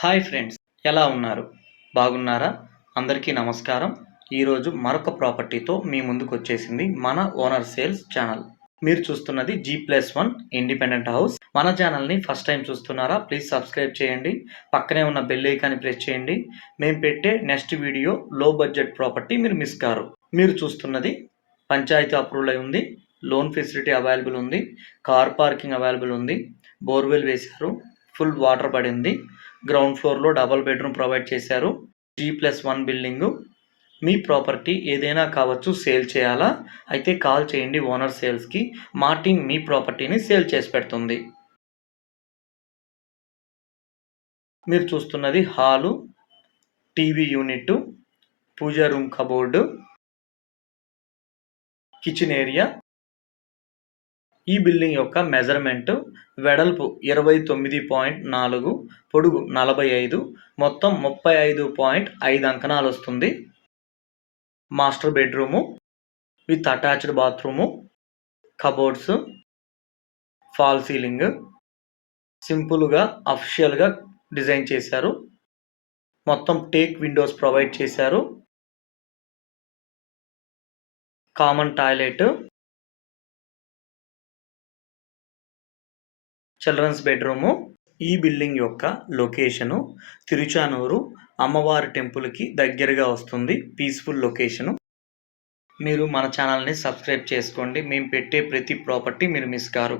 Hi friends, ఎలా ఉన్నారు? బాగున్నారా? అందరికీ నమస్కారం. ఈరోజు మరొక ప్రాపర్టీతో మీ ముందుకు వచ్చేసింది మన ఓనర్ సేల్స్ ఛానల్. మీరు చూస్తున్నది G+1 ఇండిపెండెంట్ హౌస్. మన ఛానల్ని ఫస్ట్ టైం చూస్తున్నారా? ప్లీజ్ సబ్స్క్రైబ్ చేయండి. పక్కనే ఉన్న బెల్ ఐకాన్ని ప్రెస్ చేయండి. మేము పెట్టే నెక్స్ట్ వీడియో లో బడ్జెట్ ప్రాపర్టీ మీరు మిస్ కారు. మీరు చూస్తున్నది పంచాయతీ అప్రూవల్ అయి ఉంది, లోన్ ఫెసిలిటీ అవైలబుల్ ఉంది, కార్ పార్కింగ్ అవైలబుల్ ఉంది, బోర్వెల్ వేశారు, ఫుల్ వాటర్ పడింది, గ్రౌండ్ ఫ్లోర్లో డబల్ బెడ్రూమ్ ప్రొవైడ్ చేశారు. G+1 building. మీ ప్రాపర్టీ ఏదైనా కావచ్చు, సేల్ చేయాలా అయితే కాల్ చేయండి ఓనర్ సేల్స్కి. మా టీం మీ ప్రాపర్టీని సేల్ చేసి పెడుతుంది. మీరు చూస్తున్నది hall, TV unit, puja room, cupboard, kitchen area. ఈ బిల్డింగ్ యొక్క మెజర్మెంట్ వెడల్పు 29.4, పొడుగు 45, మొత్తం 35.5 అంకణాలు వస్తుంది. Master bedroom with attached bathroom, cupboards, false ceiling, సింపుల్గా అఫిషియల్గా డిజైన్ చేశారు. మొత్తం టేక్ విండోస్ ప్రొవైడ్ చేశారు. Common toilet, children's bedroom. ఈ బిల్డింగ్ యొక్క లొకేషను తిరుచానూరు అమ్మవారి టెంపుల్కి దగ్గరగా వస్తుంది. Peaceful location. మీరు మన ఛానల్ని సబ్స్క్రైబ్ చేసుకోండి. మేము పెట్టే ప్రతి ప్రాపర్టీ మీరు మిస్ కారు.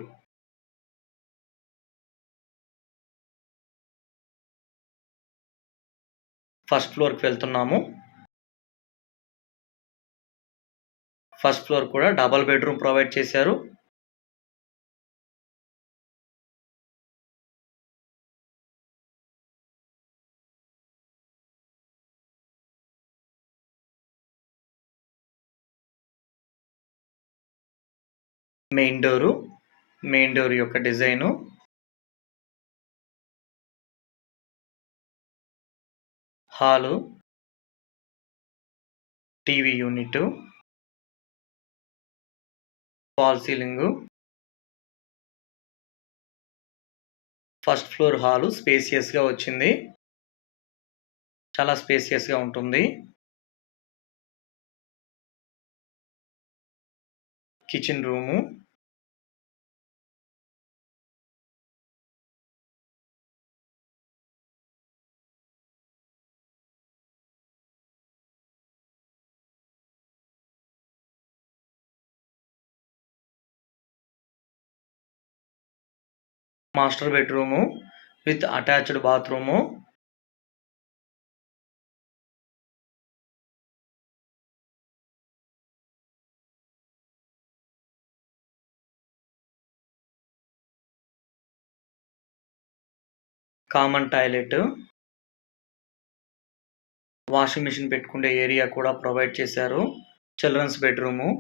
ఫస్ట్ ఫ్లోర్కి వెళ్తున్నాము. ఫస్ట్ ఫ్లోర్ కూడా డబల్ బెడ్రూమ్ ప్రొవైడ్ చేశారు. మెయిన్ డోర్ యొక్క design, hall, TV unit, fall ceiling. First floor hall స్పేసియస్గా వచ్చింది, చాలా స్పేసియస్గా ఉంటుంది. Kitchen room, master bedroom with attached bathroom, common toilet, washing machine పెట్టుకునే ఏరియా కూడా ప్రొవైడ్ చేశారు. Children's bedroom,